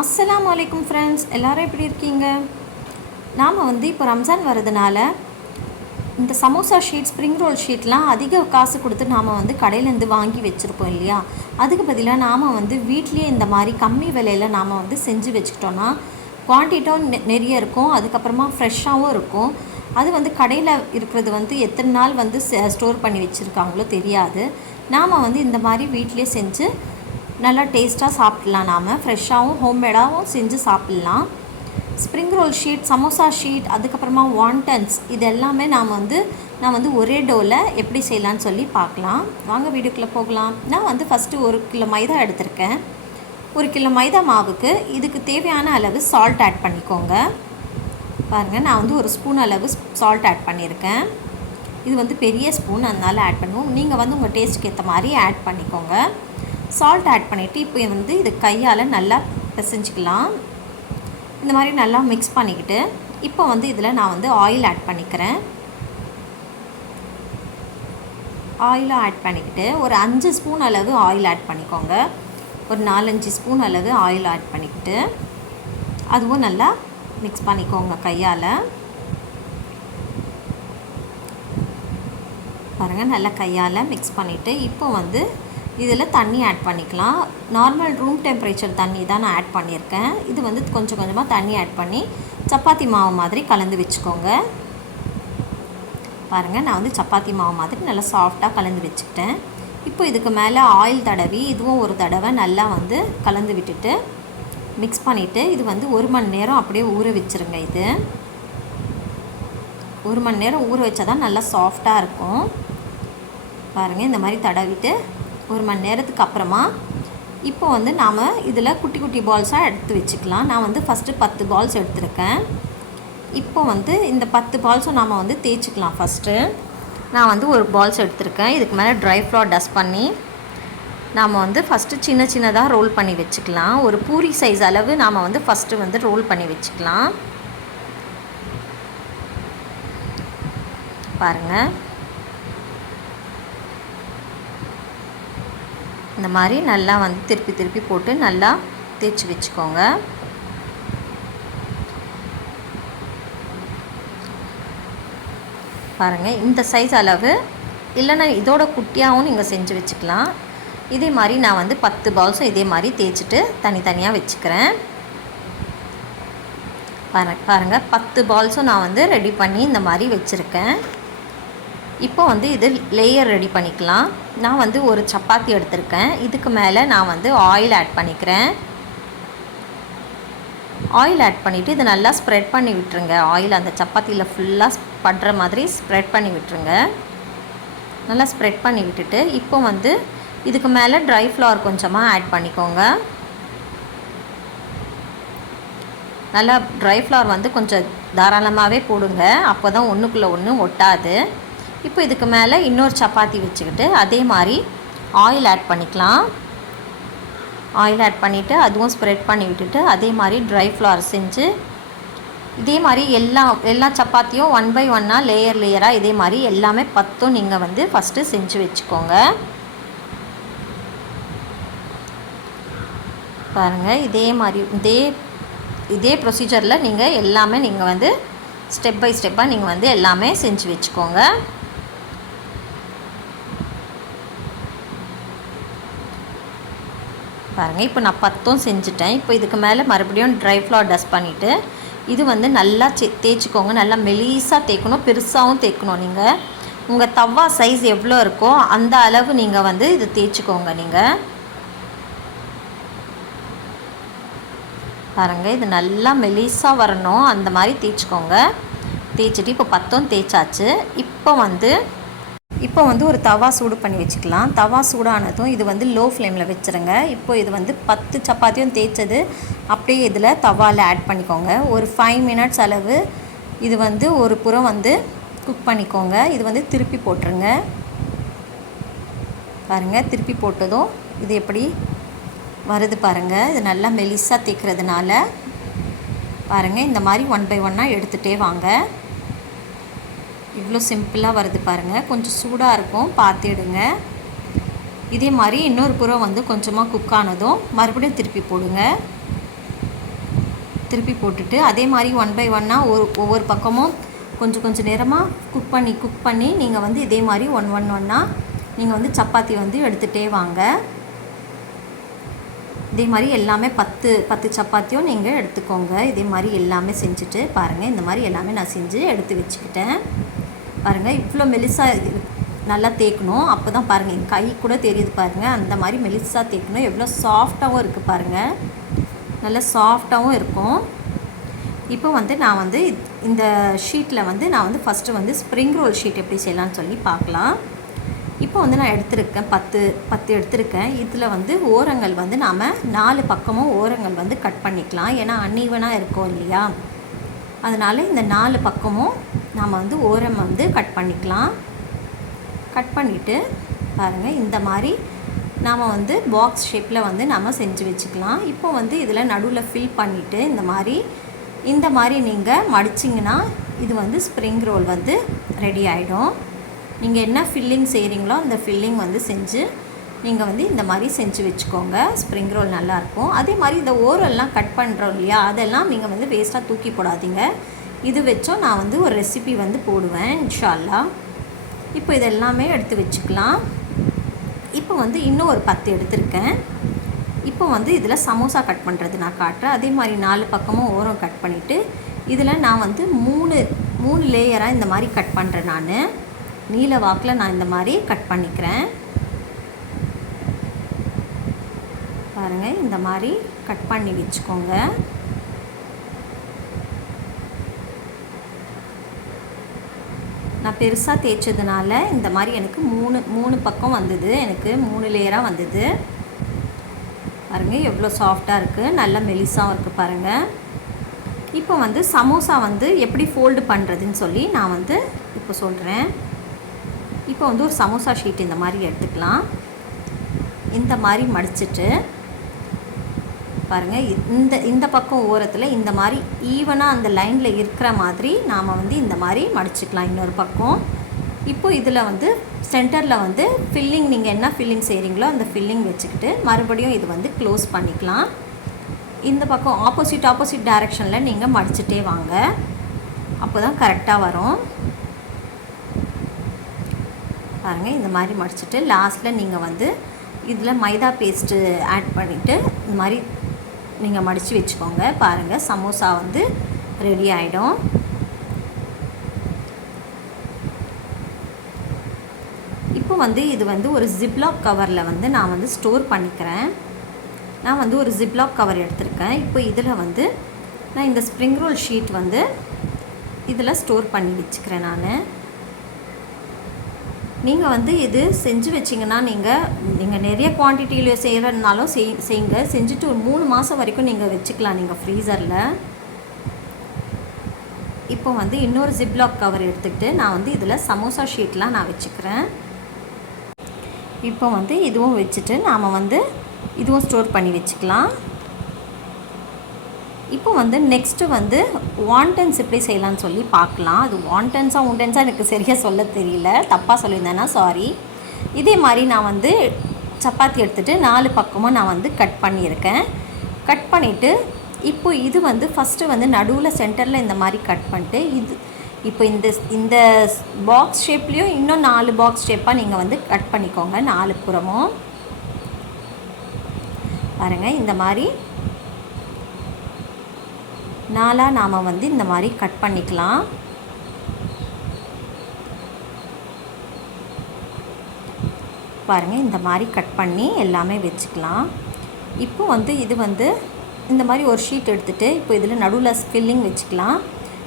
அஸ்ஸலாமு வலைக்கும் ஃப்ரெண்ட்ஸ் எல்லோரும் எப்படி இருக்கீங்க? நாம் வந்து இப்போ ரம்ஜான் வரதுனால இந்த சமோசா ஷீட் ஸ்ப்ரிங் ரோல் ஷீட்லாம் அதிக காசு கொடுத்து நாம் வந்து கடையிலேருந்து வாங்கி வச்சுருப்போம் இல்லையா? அதுக்கு பதிலாக நாம் வந்து வீட்லேயே இந்த மாதிரி கம்மி விலையில் நாம் வந்து செஞ்சு வச்சுக்கிட்டோன்னா குவான்டிட்டும் நெ நிறைய இருக்கும். அதுக்கப்புறமா ஃப்ரெஷ்ஷாகவும் இருக்கும். அது வந்து கடையில் இருக்கிறது வந்து எத்தனை நாள் வந்து ஸ்டோர் பண்ணி வச்சுருக்காங்களோ தெரியாது. நாம் வந்து இந்த மாதிரி வீட்டிலே செஞ்சு நல்லா டேஸ்ட்டாக சாப்பிட்லாம் நாம். ஃப்ரெஷ்ஷாகவும் ஹோம்மேடாகவும் செஞ்சு சாப்பிட்லாம். Spring roll sheet samosa sheet அதுக்கப்புறமா வாண்டன்ஸ் இது எல்லாமே நாம் வந்து நான் வந்து ஒரே டோவில் எப்படி செய்யலான்னு சொல்லி பார்க்கலாம். வாங்க வீடியோக்குள்ளே போகலாம். நான் வந்து ஃபஸ்ட்டு ஒரு கிலோ மைதா எடுத்திருக்கேன். ஒரு கிலோ மைதா மாவுக்கு இதுக்கு தேவையான அளவு சால்ட் ஆட் பண்ணிக்கோங்க. பாருங்கள் நான் வந்து ஒரு ஸ்பூன் அளவு சால்ட் ஆட் பண்ணியிருக்கேன். இது வந்து பெரிய ஸ்பூன் அதனால் ஆட் பண்ணுவோம். நீங்கள் வந்து உங்கள் டேஸ்ட்டுக்கு ஏற்ற மாதிரி ஆட் பண்ணிக்கோங்க. சால்ட் ஆட் பண்ணிவிட்டு இப்போ வந்து இது கையால் நல்லா பிசைஞ்சிக்கலாம். இந்த மாதிரி நல்லா மிக்ஸ் பண்ணிக்கிட்டு இப்போ வந்து இதில் நான் வந்து ஆயில் ஆட் பண்ணிக்கிறேன். ஆயிலும் ஆட் பண்ணிக்கிட்டு ஒரு அஞ்சு ஸ்பூன் அளவு ஆயில் ஆட் பண்ணிக்கோங்க. ஒரு நாலஞ்சு ஸ்பூன் அளவு ஆயில் ஆட் பண்ணிக்கிட்டு அதுவும் நல்லா மிக்ஸ் பண்ணிக்கோங்க கையால். பாருங்கள் நல்லா கையால் மிக்ஸ் பண்ணிவிட்டு இப்போ வந்து இதில் தண்ணி ஆட் பண்ணிக்கலாம். நார்மல் ரூம் டெம்பரேச்சர் தண்ணி தான் நான் ஆட் பண்ணியிருக்கேன். இது வந்து கொஞ்சம் கொஞ்சமாக தண்ணி ஆட் பண்ணி சப்பாத்தி மாவு மாதிரி கலந்து வச்சுக்கோங்க. பாருங்கள் நான் வந்து சப்பாத்தி மாவு மாதிரி நல்லா சாஃப்டாக கலந்து வச்சுக்கிட்டேன். இப்போ இதுக்கு மேலே ஆயில் தடவி இதுவும் ஒரு தடவை நல்லா வந்து கலந்து விட்டுட்டு மிக்ஸ் பண்ணிவிட்டு இது வந்து ஒரு மணி நேரம் அப்படியே ஊற வச்சுருங்க இது. ஒரு மணி நேரம் ஊற வச்சா தான் நல்லா சாஃப்டாக இருக்கும். பாருங்கள் இந்த மாதிரி தடவிட்டு ஒரு மணி நேரத்துக்கு அப்புறமா இப்போ வந்து நாம் இதில் குட்டி குட்டி பால்ஸாக எடுத்து வச்சுக்கலாம். நான் வந்து ஃபஸ்ட்டு பத்து பால்ஸ் எடுத்திருக்கேன். இப்போ வந்து இந்த பத்து பால்ஸும் நாம் வந்து தேய்ச்சிக்கலாம் ஃபஸ்ட்டு நான் வந்து ஒரு பால்ஸ் எடுத்திருக்கேன். இதுக்கு மேலே ட்ரை ஃப்ளார் டஸ்ட் பண்ணி நாம் வந்து ஃபஸ்ட்டு சின்ன சின்னதாக ரோல் பண்ணி வச்சுக்கலாம். ஒரு பூரி சைஸ் அளவு நாம் வந்து ஃபஸ்ட்டு வந்து ரோல் பண்ணி வச்சுக்கலாம். பாருங்கள் இந்த மாதிரி நல்லா வந்து திருப்பி திருப்பி போட்டு நல்லா தேய்ச்சி வச்சுக்கோங்க. பாருங்கள் இந்த சைஸ் அளவு. இல்லைன்னா இதோட குட்டியாகவும் நீங்கள் செஞ்சு வச்சுக்கலாம். இதே மாதிரி நான் வந்து பத்து பால்ஸும் இதே மாதிரி தேய்ச்சிட்டு தனித்தனியாக வச்சுக்கிறேன். பாரு பாருங்கள் பத்து பால்ஸும் நான் வந்து ரெடி பண்ணி இந்த மாதிரி வச்சுருக்கேன். இப்போ வந்து இது லேயர் ரெடி பண்ணிக்கலாம். நான் வந்து ஒரு சப்பாத்தி எடுத்திருக்கேன். இதுக்கு மேலே நான் வந்து ஆயில் ஆட் பண்ணிக்கிறேன். ஆயில் ஆட் பண்ணிவிட்டு இது நல்லா ஸ்ப்ரெட் பண்ணி விட்டுருங்க. ஆயில் அந்த சப்பாத்தியில் ஃபுல்லாக படுற மாதிரி ஸ்ப்ரெட் பண்ணி விட்டுருங்க. நல்லா ஸ்ப்ரெட் பண்ணி விட்டுட்டு இப்போ வந்து இதுக்கு மேலே ட்ரை ஃப்ளவர் கொஞ்சமாக ஆட் பண்ணிக்கோங்க. நல்லா ட்ரை ஃப்ளவர் வந்து கொஞ்சம் தாராளமாகவே போடுங்க. அப்போ தான் ஒன்றுக்குள்ளே ஒன்று ஒட்டாது. இப்போ இதுக்கு மேலே இன்னொரு சப்பாத்தி வச்சுக்கிட்டு அதே மாதிரி ஆயில் ஆட் பண்ணிக்கலாம். ஆயில் ஆட் பண்ணிவிட்டு அதுவும் ஸ்ப்ரெட் பண்ணி விட்டுட்டு அதே மாதிரி ட்ரை ஃப்ளவர் செஞ்சு இதே மாதிரி எல்லா எல்லா சப்பாத்தியும் ஒன் பை ஒன்னாக லேயர் லேயராக இதே மாதிரி எல்லாமே பத்தும் நீங்கள் வந்து ஃபஸ்ட்டு செஞ்சு வச்சுக்கோங்க. பாருங்கள் இதே மாதிரி இதே இதே ப்ரொசீஜரில் நீங்கள் எல்லாமே நீங்கள் வந்து ஸ்டெப் பை ஸ்டெப்பாக நீங்கள் வந்து எல்லாமே செஞ்சு வச்சுக்கோங்க. பாருங்கள் இப்போ நான் பத்தும் செஞ்சுட்டேன். இப்போ இதுக்கு மேலே மறுபடியும் ட்ரை ஃப்ளவர் டஸ்ட் பண்ணிவிட்டு இது வந்து நல்லா தேய்ச்சிக்கோங்க. நல்லா மெலீஸாக தேய்க்கணும். பெருசாகவும் தேய்க்கணும் நீங்கள் உங்கள் தவா சைஸ் எவ்வளோ இருக்கோ அந்த அளவு நீங்கள் வந்து இது தேய்ச்சிக்கோங்க நீங்கள் பாருங்கள் இது நல்லா மெலீஸாக வரணும். அந்த மாதிரி தேய்ச்சிக்கோங்க. தேய்ச்சிட்டு இப்போ பத்தும் தேய்ச்சாச்சு. இப்போ வந்து இப்போ வந்து ஒரு தவா சூடு பண்ணி வச்சுக்கலாம். தவா சூடானதும் இது வந்து லோ ஃப்ளேமில் வச்சுருங்க. இப்போ இது வந்து பத்து சப்பாத்தியும் தேய்ச்சது. அப்படியே இதில் தவாவில் ஆட் பண்ணிக்கோங்க. ஒரு ஃபைவ் மினிட்ஸ் அளவு இது வந்து ஒரு புறம் வந்து குக் பண்ணிக்கோங்க. இது வந்து திருப்பி போட்டுருங்க. பாருங்கள் திருப்பி போட்டதும் இது எப்படி வருது பாருங்கள் இது நல்லா மெலிசாக தேய்க்கிறதுனால பாருங்கள் இந்த மாதிரி ஒன் பை ஒன்னாக எடுத்துகிட்டே வாங்க. இவ்வளோ சிம்பிளாக வருது பாருங்கள் கொஞ்சம் சூடாக இருக்கும். பார்த்து எடுங்க. இதே மாதிரி இன்னொரு புறம் வந்து கொஞ்சமாக குக் ஆனதும் மறுபடியும் திருப்பி போடுங்க. திருப்பி போட்டுட்டு அதே மாதிரி ஒன் பை ஒன்னாக ஒரு ஒவ்வொரு பக்கமும் கொஞ்சம் கொஞ்சம் நேரமாக குக் பண்ணி குக் பண்ணி நீங்கள் வந்து இதே மாதிரி ஒன் ஒன் ஒன்னாக நீங்கள் வந்து சப்பாத்தி வந்து எடுத்துகிட்டே வாங்க. இதே மாதிரி எல்லாமே பத்து பத்து சப்பாத்தியும் நீங்கள் எடுத்துக்கோங்க. இதே மாதிரி எல்லாமே செஞ்சுட்டு பாருங்கள் இந்த மாதிரி எல்லாமே நான் செஞ்சு எடுத்து வச்சுக்கிட்டேன். பாருங்கள் இவ்வளோ மெலிசாக நல்லா தேய்க்கணும் அப்போ தான் பாருங்கள் என் கை கூட தெரியுது பாருங்கள் அந்த மாதிரி மெலிசாக தேய்க்கணும் எவ்வளோ சாஃப்டாகவும் இருக்குது பாருங்கள் நல்லா சாஃப்டாகவும் இருக்கும். இப்போ வந்து நான் வந்து இந்த ஷீட்டில் வந்து நான் வந்து ஃபஸ்ட்டு வந்து ஸ்ப்ரிங் ரோல் ஷீட் எப்படி செய்யலாம்னு சொல்லி பார்க்கலாம். இப்போ வந்து நான் எடுத்திருக்கேன் பத்து பத்து எடுத்திருக்கேன். இதில் வந்து ஓரங்கள் வந்து நாம் நாலு பக்கமும் ஓரங்கள் வந்து கட் பண்ணிக்கலாம். ஏன்னா அன்ஈவனாக இருக்கும் இல்லையா? அதனால் இந்த நாலு பக்கமும் நாம் வந்து ஓரம் வந்து கட் பண்ணிக்கலாம். கட் பண்ணிவிட்டு பாருங்கள் இந்த மாதிரி நாம் வந்து பாக்ஸ் ஷேப்பில் வந்து நாம் செஞ்சு வச்சுக்கலாம். இப்போ வந்து இதில் நடுவில் ஃபில் பண்ணிவிட்டு இந்த மாதிரி இந்த மாதிரி நீங்கள் மடிச்சிங்கன்னா இது வந்து ஸ்ப்ரிங் ரோல் வந்து ரெடி ஆகிடும் நீங்கள் என்ன ஃபில்லிங் செய்கிறீங்களோ அந்த ஃபில்லிங் வந்து செஞ்சு நீங்கள் வந்து இந்த மாதிரி செஞ்சு வச்சுக்கோங்க. ஸ்ப்ரிங் ரோல் நல்லாயிருக்கும் அதே மாதிரி இந்த ஓரெல்லாம் கட் பண்ணுறோம் இல்லையா அதெல்லாம் நீங்கள் வந்து வேஸ்ட்டாக தூக்கி போடாதீங்க. இது வச்சோம் நான் வந்து ஒரு ரெசிபி வந்து போடுவேன் இன்ஷால்லா இப்போ இதெல்லாமே எடுத்து வச்சுக்கலாம். இப்போ வந்து இன்னும் ஒரு பத்து எடுத்திருக்கேன். இப்போ வந்து இதில் சமோசா கட் பண்ணுறது நான் காட்டுறேன். அதே மாதிரி நாலு பக்கமும் ஓரம் கட் பண்ணிவிட்டு இதில் நான் வந்து மூணு மூணு லேயராக இந்த மாதிரி கட் பண்ணுறேன் நான். நீல வாக்கில் நான் இந்த மாதிரி கட் பண்ணிக்கிறேன். பாருங்கள் இந்த மாதிரி கட் பண்ணி வச்சுக்கோங்க. நான் பெருசாக தேய்ச்சதுனால இந்த மாதிரி எனக்கு மூணு மூணு பக்கம் வந்தது. எனக்கு மூணு லேயராக வந்தது. பாருங்கள் எவ்வளோ சாஃப்டாக இருக்குது நல்ல மெலிசாகவும் இருக்குது பாருங்கள் இப்போ வந்து சமோசா வந்து எப்படி ஃபோல்டு பண்ணுறதுன்னு சொல்லி நான் வந்து இப்போ சொல்கிறேன் இப்போ வந்து ஒரு சமோசா ஷீட் இந்த மாதிரி எடுத்துக்கலாம். இந்த மாதிரி மடிச்சிட்டு பாருங்கள் இந்த இந்த பக்கம் ஓரத்தில் இந்த மாதிரி ஈவனாக அந்த லைனில் இருக்கிற மாதிரி நாம் வந்து இந்த மாதிரி மடிச்சுக்கலாம். இன்னொரு பக்கம் இப்போ இதில் வந்து சென்டரில் வந்து ஃபில்லிங் நீங்கள் என்ன ஃபில்லிங் செய்கிறீங்களோ அந்த ஃபில்லிங் வச்சுக்கிட்டு மறுபடியும் இது வந்து க்ளோஸ் பண்ணிக்கலாம். இந்த பக்கம் ஆப்போசிட் ஆப்போசிட் டைரெக்ஷனில் நீங்கள் மடிச்சுட்டே வாங்க. அப்போ தான் கரெக்டாக வரும். பாருங்கள் இந்த மாதிரி மடிச்சுட்டு லாஸ்ட்டில் நீங்கள் வந்து இதில் மைதா பேஸ்ட்டு ஆட் பண்ணிவிட்டு இந்த மாதிரி நீங்கள் மடித்து வச்சுக்கோங்க. பாருங்கள் சமோசா வந்து ரெடி ஆகிடும் இப்போ வந்து இது வந்து ஒரு ஜிப்லாக் கவரில் வந்து நான் வந்து ஸ்டோர் பண்ணிக்கிறேன். நான் வந்து ஒரு ஜிப்லாக் கவர் எடுத்திருக்கேன். இப்போ இதில் வந்து நான் இந்த ஸ்ப்ரிங் ரோல் ஷீட் வந்து இதில் ஸ்டோர் பண்ணி வச்சுக்கிறேன் நான். நீங்கள் வந்து இது செஞ்சு வச்சிங்கன்னா நீங்கள் நீங்கள் நிறைய குவான்டிட்டியில் செய்கிறதுனாலும் செய் செய்யுங்க. செஞ்சுட்டு ஒரு மூணு மாதம் வரைக்கும் நீங்கள் வச்சுக்கலாம் நீங்கள் ஃப்ரீசரில் இப்போ வந்து இன்னொரு ஜிப்லாக் கவர் எடுத்துக்கிட்டு நான் வந்து இதில் சமோசா ஷீட்லாம் நான் வச்சுக்கிறேன். இப்போ வந்து இதுவும் வச்சுட்டு நாம் வந்து இதுவும் ஸ்டோர் பண்ணி வச்சுக்கலாம். இப்போ வந்து நெக்ஸ்ட்டு வந்து வாண்டன்ஸ் எப்படி செய்யலாம்னு சொல்லி பார்க்கலாம். அது வாண்டன்ஸாக உண்டன்ஸாக எனக்கு சரியாக சொல்ல தெரியல. தப்பாக சொல்லியிருந்தேன்னா சாரி இதே மாதிரி நான் வந்து சப்பாத்தி எடுத்துகிட்டு நாலு பக்கமும் நான் வந்து கட் பண்ணியிருக்கேன். கட் பண்ணிவிட்டு இப்போ இது வந்து ஃபஸ்ட்டு வந்து நடுவில் சென்டரில் இந்த மாதிரி கட் பண்ணிட்டு இது இப்போ இந்த இந்த பாக்ஸ் ஷேப்லேயும் இன்னும் நாலு பாக்ஸ் ஷேப்பாக நீங்கள் வந்து கட் பண்ணிக்கோங்க நாலு புறமும். பாருங்கள் இந்த மாதிரி நாலாக நாம் வந்து இந்த மாதிரி கட் பண்ணிக்கலாம். பாருங்கள் இந்த மாதிரி கட் பண்ணி எல்லாமே வச்சுக்கலாம். இப்போ வந்து இது வந்து இந்த மாதிரி ஒரு ஷீட் எடுத்துகிட்டு இப்போ இதில் நடுவில் ஃபில்லிங் வச்சுக்கலாம்.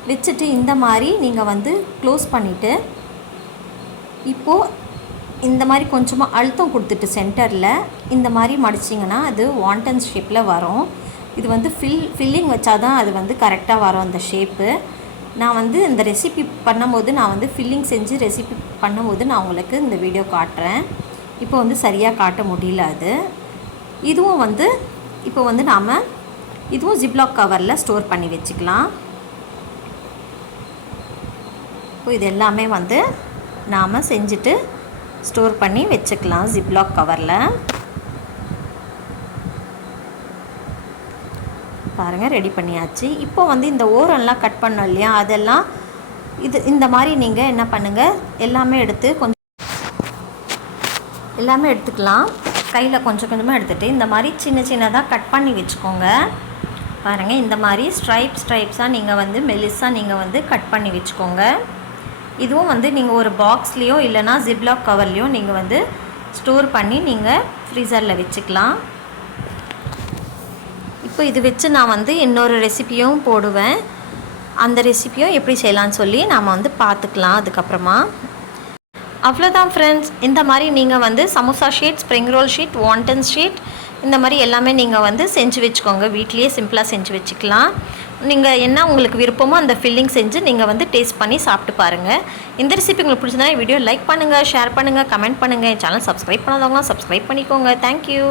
வச்சுட்டு இந்த மாதிரி நீங்கள் வந்து க்ளோஸ் பண்ணிவிட்டு இப்போது இந்த மாதிரி கொஞ்சமாக அழுத்தம் கொடுத்துட்டு சென்டரில் இந்த மாதிரி மடிச்சிங்கன்னா அது வாண்டன் ஷேப்பில் வரும். இது வந்து ஃபில் ஃபில்லிங் வச்சா தான் அது வந்து கரெக்டாக வரும் அந்த ஷேப்பு நான் வந்து இந்த ரெசிபி பண்ணும்போது நான் வந்து ஃபில்லிங் செஞ்சு ரெசிபி பண்ணும்போது நான் உங்களுக்கு இந்த வீடியோ காட்டுறேன். இப்போ வந்து சரியாக காட்ட முடியல அது. இதுவும் வந்து இப்போ வந்து நாம் இதுவும் ஜிப்லாக் கவரில் ஸ்டோர் பண்ணி வச்சுக்கலாம். இப்போ இது எல்லாமே வந்து நாம் செஞ்சுட்டு ஸ்டோர் பண்ணி வச்சுக்கலாம் ஜிப்லாக் கவரில் பாருங்கள் ரெடி பண்ணியாச்சு. இப்போ வந்து இந்த ஓரம்லாம் கட் பண்ணோம் இல்லையா? அதெல்லாம் இது இந்த மாதிரி நீங்கள் என்ன பண்ணுங்கள் எல்லாமே எடுத்து கொஞ்சம் எல்லாமே எடுத்துக்கலாம். கையில் கொஞ்சம் கொஞ்சமாக எடுத்துகிட்டு இந்த மாதிரி சின்ன சின்னதாக கட் பண்ணி வச்சுக்கோங்க. பாருங்கள் இந்த மாதிரி ஸ்ட்ரைப் ஸ்ட்ரைப்ஸாக நீங்கள் வந்து மெலிஸாக நீங்கள் வந்து கட் பண்ணி வச்சுக்கோங்க. இதுவும் வந்து நீங்கள் ஒரு பாக்ஸ்லேயோ இல்லைனா ஜிப்லாக் கவர்லேயோ நீங்கள் வந்து ஸ்டோர் பண்ணி நீங்கள் ஃப்ரீசரில் வச்சுக்கலாம். இப்போ இது வச்சு நான் வந்து இன்னொரு ரெசிபியும் போடுவேன். அந்த ரெசிபியும் எப்படி செய்யலான்னு சொல்லி நாம் வந்து பார்த்துக்கலாம் அதுக்கப்புறமா. அவ்வளோதான் ஃப்ரெண்ட்ஸ் இந்த மாதிரி நீங்கள் வந்து samosa sheet spring roll sheet wonton sheet இந்த மாதிரி எல்லாமே நீங்கள் வந்து செஞ்சு வச்சுக்கோங்க. வீட்லேயே சிம்பிளாக செஞ்சு வச்சுக்கலாம். நீங்கள் என்ன உங்களுக்கு விருப்பமோ அந்த ஃபில்லிங் செஞ்சு நீங்கள் வந்து டேஸ்ட் பண்ணி சாப்பிட்டு பாருங்கள் இந்த ரெசிபி உங்களுக்கு பிடிச்சிருந்தா வீடியோ லைக் பண்ணுங்கள் ஷேர் பண்ணுங்கள் கமெண்ட் பண்ணுங்கள் சேனல் சப்ஸ்கிரைப் பண்ணாதவங்களாம் சப்ஸ்கிரைப் பண்ணிக்கோங்க. Thank you